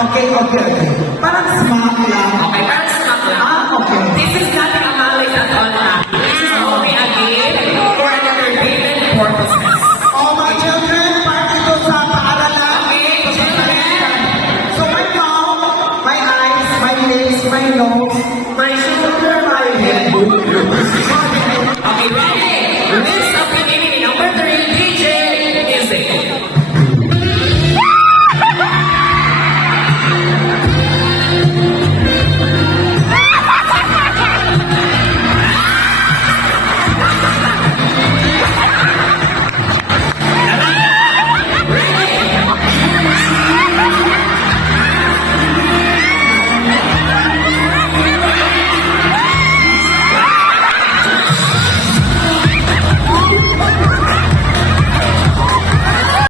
Okay. Parang smack lang. Okay, parang smack lang. Okay. This is not a malice at all na. This is only a game for entertainment purposes. Oh, my children, part ito sa paaralan. Okay, children. So my mouth, my eyes, my lips, my nose,